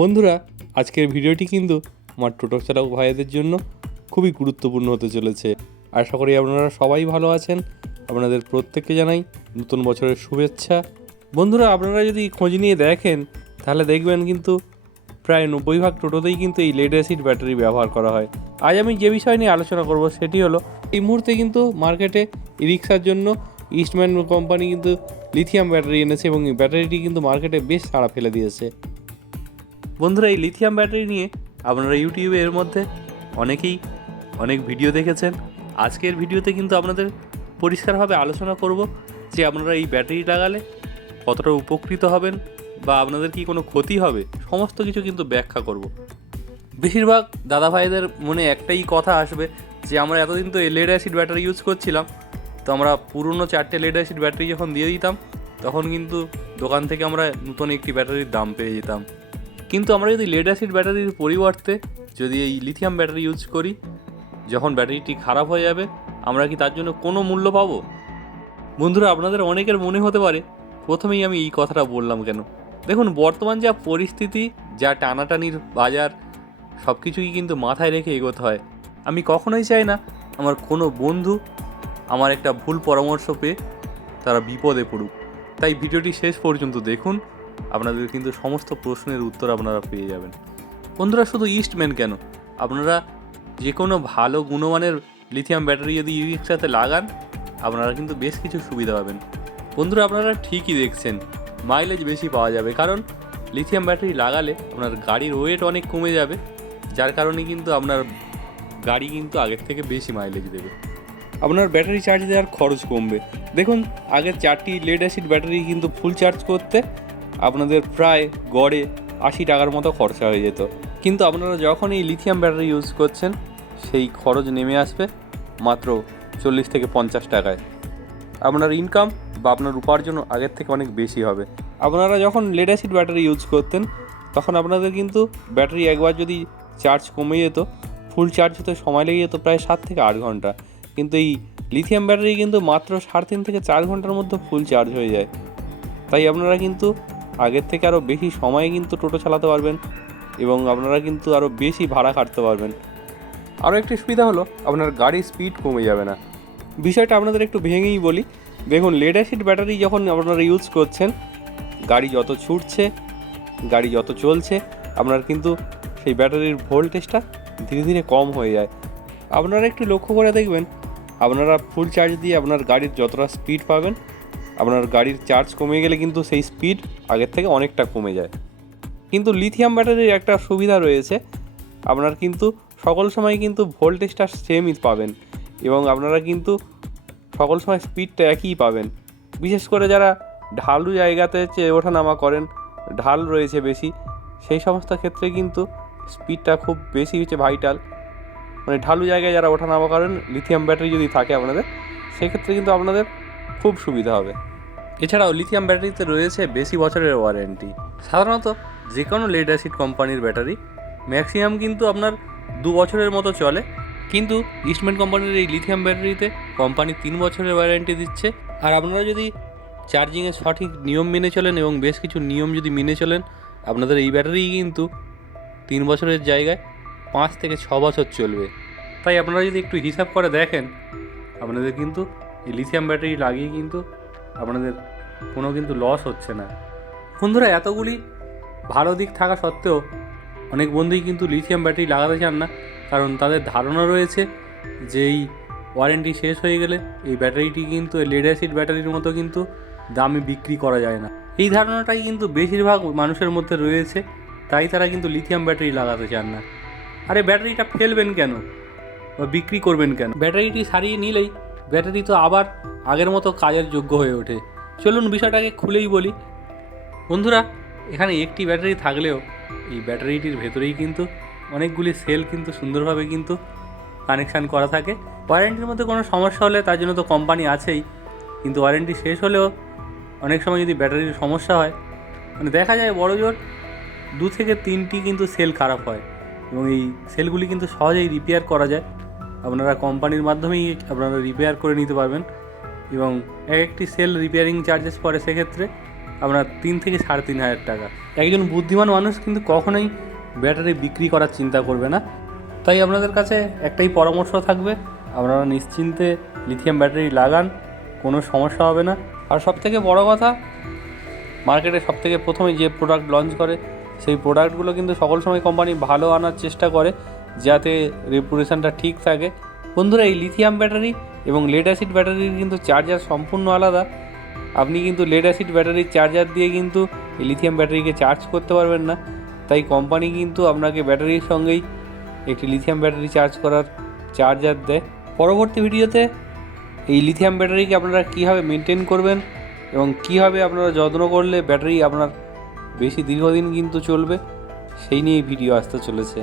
বন্ধুরা, আজকের ভিডিওটি কিন্তু আমার টোটো চালক ভাইদের জন্য খুবই গুরুত্বপূর্ণ হতে চলেছে। আশা করি আপনারা সবাই ভালো আছেন। আপনাদের প্রত্যেককে জানাই নতুন বছরের শুভেচ্ছা। বন্ধুরা, আপনারা যদি খোঁজ নিয়ে দেখেন, তাহলে দেখবেন কিন্তু প্রায় নব্বই ভাগ টোটোতেই কিন্তু এই লেড অ্যাসিড ব্যাটারি ব্যবহার করা হয়। আজ আমি যে বিষয় নিয়ে আলোচনা করব, সেটি হলো, এই মুহূর্তে কিন্তু মার্কেটে ই রিক্সার জন্য ইস্টম্যান কোম্পানি কিন্তু লিথিয়াম ব্যাটারি এনেছে এবং এই ব্যাটারিটি কিন্তু মার্কেটে বেশ সাড়া ফেলে দিয়েছে। বন্ধুরা, এই লিথিয়াম ব্যাটারি নিয়ে আপনারা ইউটিউবে এর মধ্যে অনেকেই অনেক ভিডিও দেখেছেন। আজকের ভিডিওতে কিন্তু আপনাদের পরিষ্কারভাবে আলোচনা করব যে আপনারা এই ব্যাটারি লাগালে কতটা উপকৃত হবেন বা আপনাদের কি কোনো ক্ষতি হবে, সমস্ত কিছু কিন্তু ব্যাখ্যা করব। বেশিরভাগ দাদা ভাইদের মনে একটাই কথা আসবে যে, আমরা এতদিন তো লেড অ্যাসিড ব্যাটারি ইউজ করছিলাম, তো আমরা পুরনো চারটে লেড অ্যাসিড ব্যাটারি যখন দিয়ে দিতাম, তখন কিন্তু দোকান থেকে আমরা নতুন একটি ব্যাটারির দাম পেয়ে যেতাম। কিন্তু আমরা যদি লেড অ্যাসিড ব্যাটারির পরিবর্তে যদি এই লিথিয়াম ব্যাটারি ইউজ করি, যখন ব্যাটারিটি খারাপ হয়ে যাবে, আমরা কি তার জন্য কোনো মূল্য পাবো? বন্ধুরা, আপনাদের অনেকের মনে হতে পারে, প্রথমেই আমি এই কথাটা বললাম কেন? দেখুন, বর্তমান যা পরিস্থিতি, যা টানাটানির বাজার সব কিছুই কিন্তু মাথায় রেখে এগোতে হয়। আমি কখনোই চাই না আমার কোনো বন্ধু আমার একটা ভুল পরামর্শ পেয়ে তারা বিপদে পড়ুক। তাই ভিডিওটি শেষ পর্যন্ত দেখুন। আপনাদের কিন্তু সমস্ত প্রশ্নের উত্তর আপনারা পেয়ে যাবেন। বন্ধুরা, শুধু ইস্টম্যান কেন? আপনারা যে কোনো ভালো গুণমানের লিথিয়াম ব্যাটারি যদি ই রিক্সাতে লাগান, আপনারা কিন্তু বেশ কিছু সুবিধা পাবেন। বন্ধুরা, আপনারা ঠিকই দেখছেন মাইলেজ বেশি পাওয়া যাবে, কারণ লিথিয়াম ব্যাটারি লাগালে আপনার গাড়ির ওয়েট অনেক কমে যাবে, যার কারণে কিন্তু আপনার গাড়ি কিন্তু আগের থেকে বেশি মাইলেজ দেবে। আপনার ব্যাটারি চার্জ দেওয়ার খরচ কমবে। দেখুন আগের চারটি লেড অ্যাসিড ব্যাটারি কিন্তু ফুল চার্জ করতে আপনাদের প্রায় গড়ে আশি টাকার মতো খরচা হয়ে যেত। কিন্তু আপনারা যখন এই লিথিয়াম ব্যাটারি ইউজ করছেন, সেই খরচ নেমে আসবে মাত্র চল্লিশ থেকে পঞ্চাশ টাকায়। আপনার ইনকাম বা আপনার উপার্জন আগের থেকে অনেক বেশি হবে। আপনারা যখন লেড অ্যাসিড ব্যাটারি ইউজ করতেন, তখন আপনাদের কিন্তু ব্যাটারি একবার যদি চার্জ কমে যেত ফুল চার্জ হতে সময় লেগে যেত প্রায় সাত থেকে আট ঘণ্টা। কিন্তু এই লিথিয়াম ব্যাটারি কিন্তু মাত্র সাড়ে তিন থেকে চার ঘণ্টার মধ্যে ফুল চার্জ হয়ে যায়। তাই আপনারা কিন্তু আগের থেকে আরও বেশি সময়ে কিন্তু টোটো চালাতে পারবেন এবং আপনারা কিন্তু আরও বেশি ভাড়া কাটতে পারবেন। আরও একটি সুবিধা হলো আপনার গাড়ির স্পিড কমে যাবে না। বিষয়টা আপনাদের একটু ভেঙেই বলি। দেখুন লেড অ্যাসিড ব্যাটারি যখন আপনারা ইউজ করছেন গাড়ি যত ছুটছে গাড়ি যত চলছে আপনার কিন্তু সেই ব্যাটারির ভোল্টেজটা ধীরে ধীরে কম হয়ে যায়। আপনারা একটু লক্ষ্য করে দেখবেন আপনারা ফুল চার্জ দিয়ে আপনার গাড়ির যতটা স্পিড পাবেন আপনার গাড়ির চার্জ কমে গেলে কিন্তু সেই স্পিড আগের থেকে অনেকটা কমে যায়। কিন্তু লিথিয়াম ব্যাটারির একটা সুবিধা রয়েছে, আপনার কিন্তু সকল সময় কিন্তু ভোল্টেজটা সেমই পাবেন এবং আপনারা কিন্তু সকল সময় স্পিডটা একই পাবেন। বিশেষ করে যারা ঢালু জায়গাতে ওঠানামা করেন, ঢাল রয়েছে বেশি, সেই সমস্ত ক্ষেত্রে কিন্তু স্পিডটা খুব বেশি হচ্ছে ভাইটাল মানে ঢালু জায়গায় যারা ওঠানামা করেন লিথিয়াম ব্যাটারি যদি থাকে আপনাদের, সেক্ষেত্রে কিন্তু আপনাদের খুব সুবিধা হবে। এছাড়াও লিথিয়াম ব্যাটারিতে রয়েছে বেশি বছরের ওয়ারেন্টি সাধারণত যে কোনো লেড অ্যাসিড কোম্পানির ব্যাটারি ম্যাক্সিমাম কিন্তু আপনার দু বছরের মতো চলে। কিন্তু ইস্টম্যান কোম্পানির এই লিথিয়াম ব্যাটারিতে কোম্পানি তিন বছরের ওয়ারেন্টি দিচ্ছে। আর আপনারা যদি চার্জিংয়ের সঠিক নিয়ম মেনে চলেন এবং বেশ কিছু নিয়ম যদি মেনে চলেন, আপনাদের এই ব্যাটারি কিন্তু তিন বছরের জায়গায় পাঁচ থেকে ছ বছর চলবে। তাই আপনারা যদি একটু হিসাব করে দেখেন, আপনাদের কিন্তু এই লিথিয়াম ব্যাটারি লাগিয়ে কিন্তু আপনাদের কোনো কিন্তু লস হচ্ছে না। বন্ধুরা, এতগুলি ভালো দিক থাকা সত্ত্বেও অনেক বন্ধুই কিন্তু লিথিয়াম ব্যাটারি লাগাতে চান না। কারণ তাদের ধারণা রয়েছে যে এই ওয়ারেন্টি শেষ হয়ে গেলে এই ব্যাটারিটি কিন্তু লেড অ্যাসিড ব্যাটারির মতো কিন্তু দামে বিক্রি করা যায় না। এই ধারণাটাই কিন্তু বেশিরভাগ মানুষের মধ্যে রয়েছে, তাই তারা কিন্তু লিথিয়াম ব্যাটারি লাগাতে চান না। আরে ব্যাটারিটা ফেলবেন কেন? বা বিক্রি করবেন কেন? ব্যাটারিটি সারিয়ে নিলেই ব্যাটারি তো আবার আগের মতো কাজের যোগ্য হয়ে ওঠে। চলুন বিষয়টাকে খুলেই বলি। বন্ধুরা, এখানে একটি ব্যাটারি থাকলেও এই ব্যাটারিটির ভেতরেই কিন্তু অনেকগুলি সেল কিন্তু সুন্দরভাবে কিন্তু কানেকশান করা থাকে। ওয়ারেন্টির মধ্যে কোনো সমস্যা হলে তার জন্য তো কোম্পানি আছেই। কিন্তু ওয়ারেন্টি শেষ হলেও অনেক সময় যদি ব্যাটারির সমস্যা হয় মানে দেখা যায় বড় জোর দু থেকে তিনটি কিন্তু সেল খারাপ হয় এবং এই সেলগুলি কিন্তু সহজেই রিপেয়ার করা যায়। আপনারা কোম্পানির মাধ্যমেই আপনারা রিপেয়ার করে নিতে পারবেন। এবং এক একটি সেল রিপেয়ারিং চার্জেস পড়ে সেক্ষেত্রে আপনার তিন থেকে সাড়ে তিন হাজার টাকা। একজন বুদ্ধিমান মানুষ কিন্তু কখনোই ব্যাটারি বিক্রি করার চিন্তা করবে না। তাই আপনাদের কাছে একটাই পরামর্শ থাকবে, আপনারা নিশ্চিন্তে লিথিয়াম ব্যাটারি লাগান, কোনো সমস্যা হবে না। আর সবথেকে বড় কথা মার্কেটে সবথেকে প্রথমে যে প্রোডাক্ট লঞ্চ করে, সেই প্রোডাক্টগুলো কিন্তু সকল সময় কোম্পানি ভালো আনার চেষ্টা করে, যাতে রেপুটেশনটা ঠিক থাকে। বন্ধুরা, এই লিথিয়াম ব্যাটারি এবং লেড অ্যাসিড ব্যাটারির কিন্তু চার্জার সম্পূর্ণ আলাদা। আপনি কিন্তু লেড অ্যাসিড ব্যাটারির চার্জার দিয়ে কিন্তু লিথিয়াম ব্যাটারিকে চার্জ করতে পারবেন না। তাই কোম্পানি কিন্তু আপনাকে ব্যাটারির সঙ্গেই একটি লিথিয়াম ব্যাটারি চার্জ করার চার্জার দেয়। পরবর্তী ভিডিওতে এই লিথিয়াম ব্যাটারিকে আপনারা কীভাবে মেনটেন করবেন এবং কীভাবে আপনারা যত্ন করলে ব্যাটারি আপনার বেশি দীর্ঘদিন কিন্তু চলবে, সেই নিয়েই ভিডিও আসতে চলেছে।